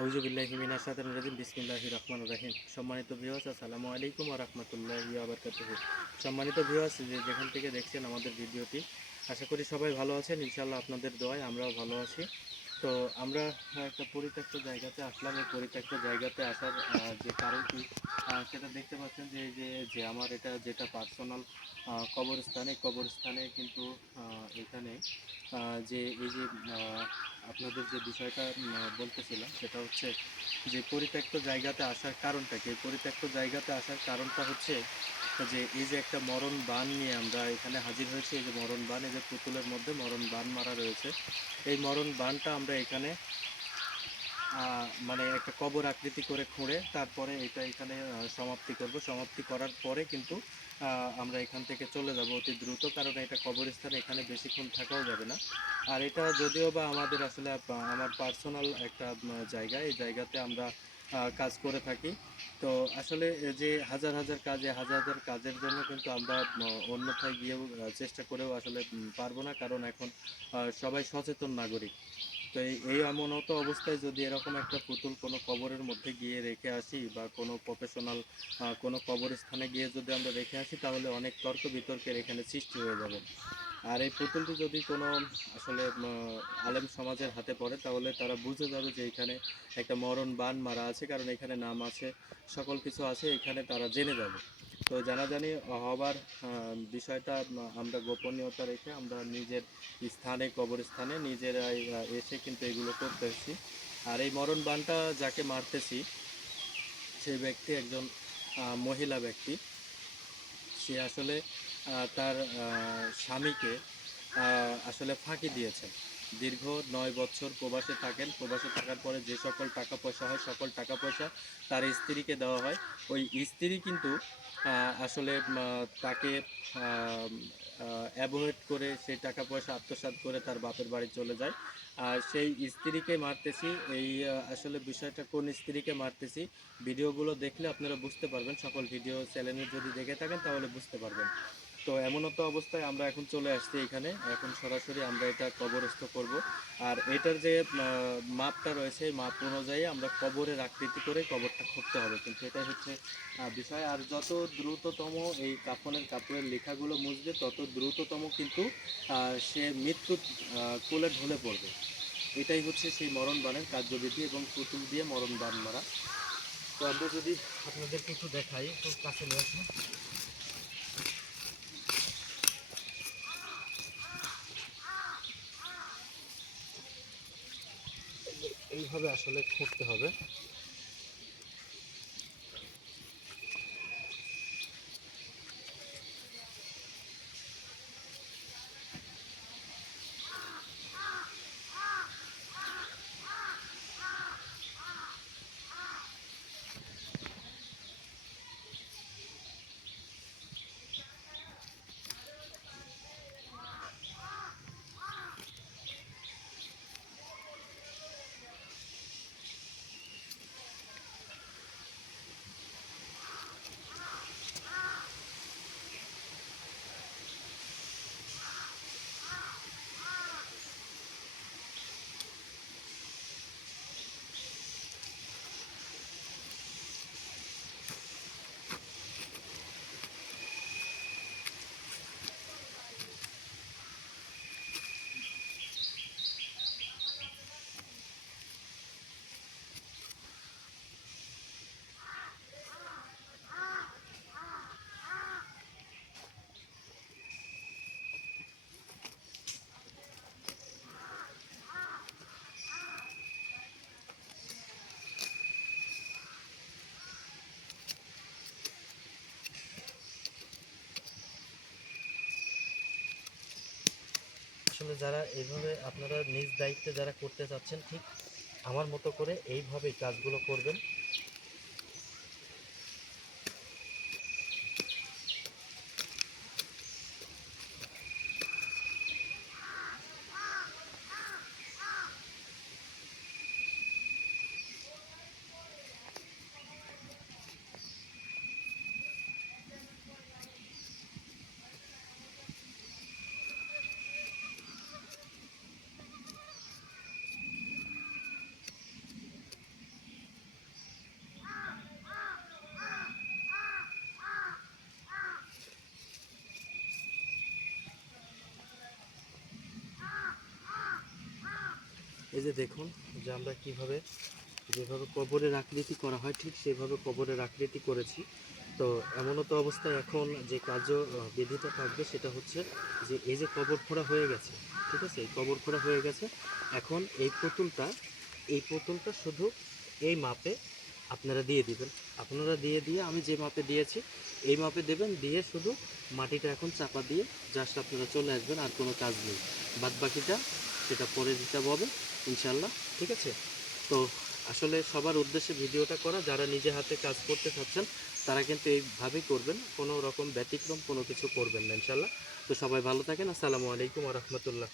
আউযুবিল্লাহি মিনাশ শাইতানির রাজিম বিসমিল্লাহির রহমানির রহিম। সম্মানিত ভিউয়ার্স, আসসালামু আলাইকুম ওয়া রাহমাতুল্লাহি ওয়া বারাকাতুহু। সম্মানিত ভিউয়ার্স, যেখান থেকে দেখছেন আমাদের ভিডিওটি, আশা করি সবাই ভালো আছেন। ইনশাআল্লাহ আপনাদের দোয়ায় আমরাও ভালো আছি। তো আমরা একটা পরিত্যক্ত জায়গাতে আসলাম। এই পরিত্যক্ত জায়গাতে আসার যে কারণটি সেটা দেখতে পাচ্ছেন যে এই যে আমার এটা যেটা পার্সোনাল কবরস্থান, এই কবরস্থানে কিন্তু এখানে যে এই যে আপনাদের যে বিষয়টা বলতেছিলাম সেটা হচ্ছে যে পরিত্যক্ত জায়গাতে আসার কারণটা কি। পরিত্যক্ত জায়গাতে আসার কারণটা হচ্ছে যে এই যে একটা মরণ বান নিয়ে আমরা এখানে হাজির হয়েছি। এই যে মরণ বান, এই যে পুতুলের মধ্যে মরণ বান মারা রয়েছে। এই মরণ বানটা আমরা এখানে মানে একটা কবর আকৃতি করে খুঁড়ে তারপরে এটা এখানে সমাপ্তি করব। সমাপ্তি করার পরে কিন্তু আমরা এখান থেকে চলে যাব অতি দ্রুত, কারণ এটা কবরস্থান, এখানে বেশিক্ষণ থাকাও যাবে না। আর এটা যদিও বা আমাদের আসলে আমার পার্সোনাল একটা জায়গা, এই জায়গাতে আমরা কাজ করে থাকি। তো আসলে যে হাজার হাজার কাজে হাজার হাজার কাজের জন্য কিন্তু আমরা অন্যথায় গিয়েও চেষ্টা করেও আসলে পারবো না, কারণ এখন সবাই সচেতন নাগরিক। তো এই এমনত অবস্থায় যদি এরকম একটা পুতুল কোনো কবরের মধ্যে গিয়ে রেখে আসি বা কোনো প্রফেশনাল কোনো কবরস্থানে গিয়ে যদি আমরা রেখে আসি, তাহলে অনেক তর্ক বিতর্কের এখানে সৃষ্টি হয়ে যাবে। আর এই পুতুলটি যদি কোনো আসলে আলেম সমাজের হাতে পড়ে, তাহলে তারা বুঝে যাবে যে এখানে একটা মরণ বান মারা আছে, কারণ এখানে নাম আছে, সকল কিছু আছে, এখানে তারা জেনে যাবে। তো জানাজানি হবার বিষয়টা আমরা গোপনীয়তা রেখে আমরা নিজের স্থানে, কবরস্থানে নিজেরাই এসে কিন্তু এগুলো করতেছি। আর এই মরণ বানটা যাকে মারতেছি, সেই ব্যক্তি একজন মহিলা ব্যক্তি। সে আসলে তার স্বামীকে আসলে ফাঁকি দিয়েছেন। দীর্ঘ ৯ বছর প্রবাসে থাকেন। প্রবাসে থাকার পরে যে সকল টাকা পয়সা হয়, সকল টাকা পয়সা তার স্ত্রীকে দেওয়া হয়। ওই স্ত্রী কিন্তু আসলে তাকে অ্যাভয়েড করে সেই টাকা পয়সা আত্মসাৎ করে তার বাপের বাড়ি চলে যায়। আর সেই স্ত্রীকে মারতেছি। এই আসলে বিষয়টা কোন স্ত্রীকে মারতেছি, ভিডিওগুলো দেখলে আপনারা বুঝতে পারবেন। সকল ভিডিও চ্যানেলে যদি দেখে থাকেন তাহলে বুঝতে পারবেন। তো এমনত অবস্থায় আমরা এখন চলে আসছি এখানে। এখন সরাসরি আমরা এটা কবরস্থ করব। আর এটার যে মাপটা রয়েছে, এই মাপ অনুযায়ী আমরা কবরের আকৃতি করে কবরটা খুঁড়তে হবে, কিন্তু এটাই হচ্ছে বিষয়। আর যত দ্রুততম এই কাফনের কাপড়ের লেখাগুলো মুছবে, তত দ্রুততম কিন্তু সে মৃত্যু কোলে ঢলে পড়বে। এটাই হচ্ছে সেই মরণ বানের কার্যবিধি, এবং পুতুল দিয়ে মরণ বান মারা। তো আমরা যদি আপনাদেরকে একটু দেখাই, একটু কাছে নিয়ে আসুন। এইভাবে আসলে খুঁড়তে হবে। আসলে যারা এইভাবে আপনারা নিজ দায়িত্বে যারা করতে চাচ্ছেন, ঠিক আমার মতো করে এইভাবেই কাজগুলো করবেন। এই যে দেখুন যে আমরা কিভাবে যেভাবে কবরের আকৃতি করা হয় ঠিক সেভাবে কবরের আকৃতি করেছি। তো এমনও তো অবস্থায় এখন যে বিধিটা থাকবে সেটা হচ্ছে যে এই যে কবর খোঁড়া হয়ে গেছে, ঠিক আছে, এই কবর খোঁড়া হয়ে গেছে। এখন এই পুতুলটা শুধু এই মাপে আপনারা দিয়ে দিবেন। আপনারা দিয়ে আমি যে মাপে দিয়েছি এই মাপে দেবেন, দিয়ে শুধু মাটিটা এখন চাপা দিয়ে জাস্ট আপনারা চলে আসবেন, আর কোনো কাজ নেই। বাদ বাকিটা সেটা পরে দিতে হবে ইনশাল্লাহ, ঠিক আছে। তো আসলে সবার উদ্দেশ্যে ভিডিওটা করা, যারা নিজে হাতে কাজ করতে চাচ্ছেন তারা কিন্তু এইভাবেই করবেন, কোনো রকম ব্যতিক্রম কোনো কিছু করবেন না ইনশাল্লাহ। তো সবাই ভালো থাকেন, আসসালামু আলাইকুম ওয়া রাহমাতুল্লাহ।